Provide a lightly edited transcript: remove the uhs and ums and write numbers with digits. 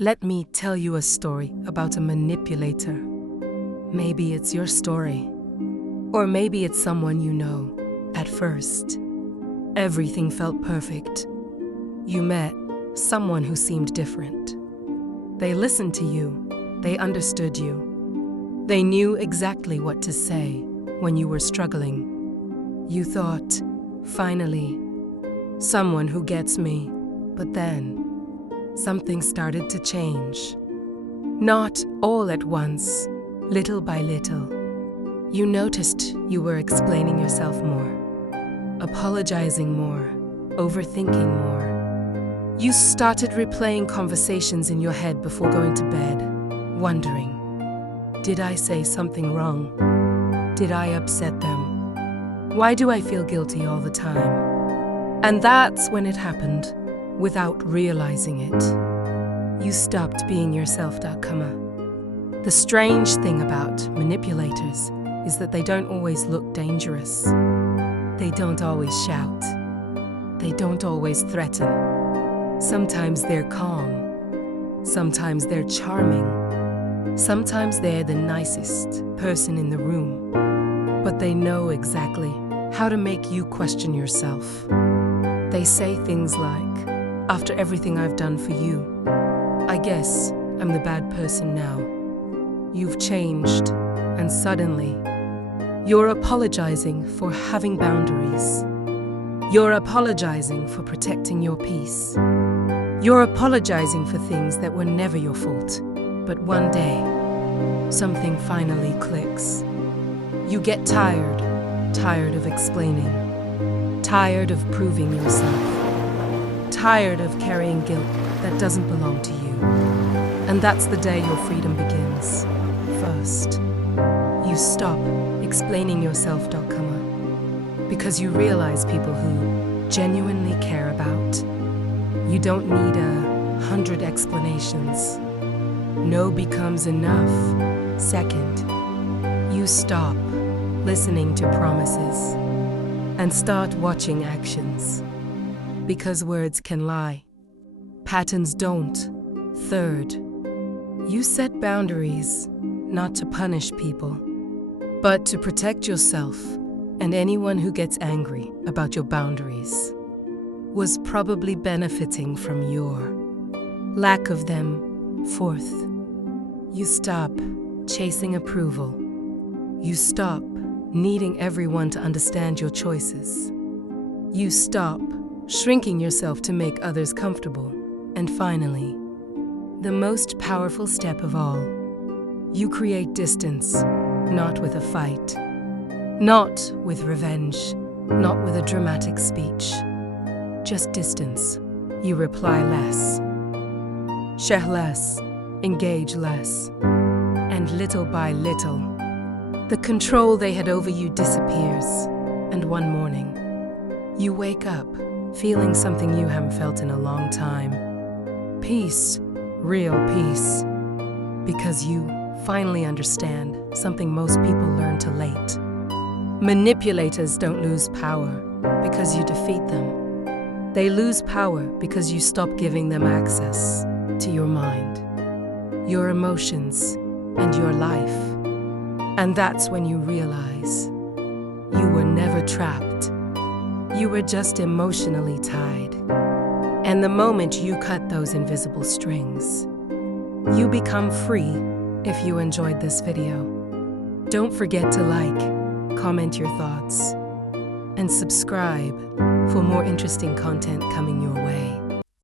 Let me tell you a story about a manipulator. Maybe it's your story. Or maybe it's someone you know. At first, everything felt perfect. You met someone who seemed different. They listened to you. They understood you. They knew exactly what to say when you were struggling. You thought, finally, someone who gets me. But then, something started to change. Not all at once, little by little. You noticed you were explaining yourself more, apologizing more, overthinking more. You started replaying conversations in your head before going to bed, wondering, did I say something wrong? Did I upset them? Why do I feel guilty all the time? And that's when it happened. Without realizing it, you stopped being yourself. The strange thing about manipulators is that they don't always look dangerous. They don't always shout. They don't always threaten. Sometimes they're calm. Sometimes they're charming. Sometimes they're the nicest person in the room. But they know exactly how to make you question yourself. They say things like, after everything I've done for you, I guess I'm the bad person now. You've changed, and suddenly, you're apologizing for having boundaries. You're apologizing for protecting your peace. You're apologizing for things that were never your fault. But one day, something finally clicks. You get tired of explaining, tired of proving yourself. Tired of carrying guilt that doesn't belong to you. And that's the day your freedom begins. First, you stop explaining yourself, because you realize people who genuinely care about. You don't need 100 explanations. No becomes enough. Second, you stop listening to promises and start watching actions. Because words can lie. Patterns don't. Third, you set boundaries, not to punish people, but to protect yourself and anyone who gets angry about your boundaries was probably benefiting from your lack of them. Fourth, you stop chasing approval. You stop needing everyone to understand your choices. You stop shrinking yourself to make others comfortable. And finally, the most powerful step of all, you create distance, not with a fight, not with revenge, not with a dramatic speech, just distance. You reply less, share less, engage less, and little by little, the control they had over you disappears, and one morning, you wake up feeling something you haven't felt in a long time. Peace, real peace. Because you finally understand something most people learn too late. Manipulators don't lose power because you defeat them. They lose power because you stop giving them access to your mind, your emotions, and your life. And that's when you realize you were never trapped. You were just emotionally tied. And the moment you cut those invisible strings, you become free. If you enjoyed this video, don't forget to like, comment your thoughts, and subscribe for more interesting content coming your way.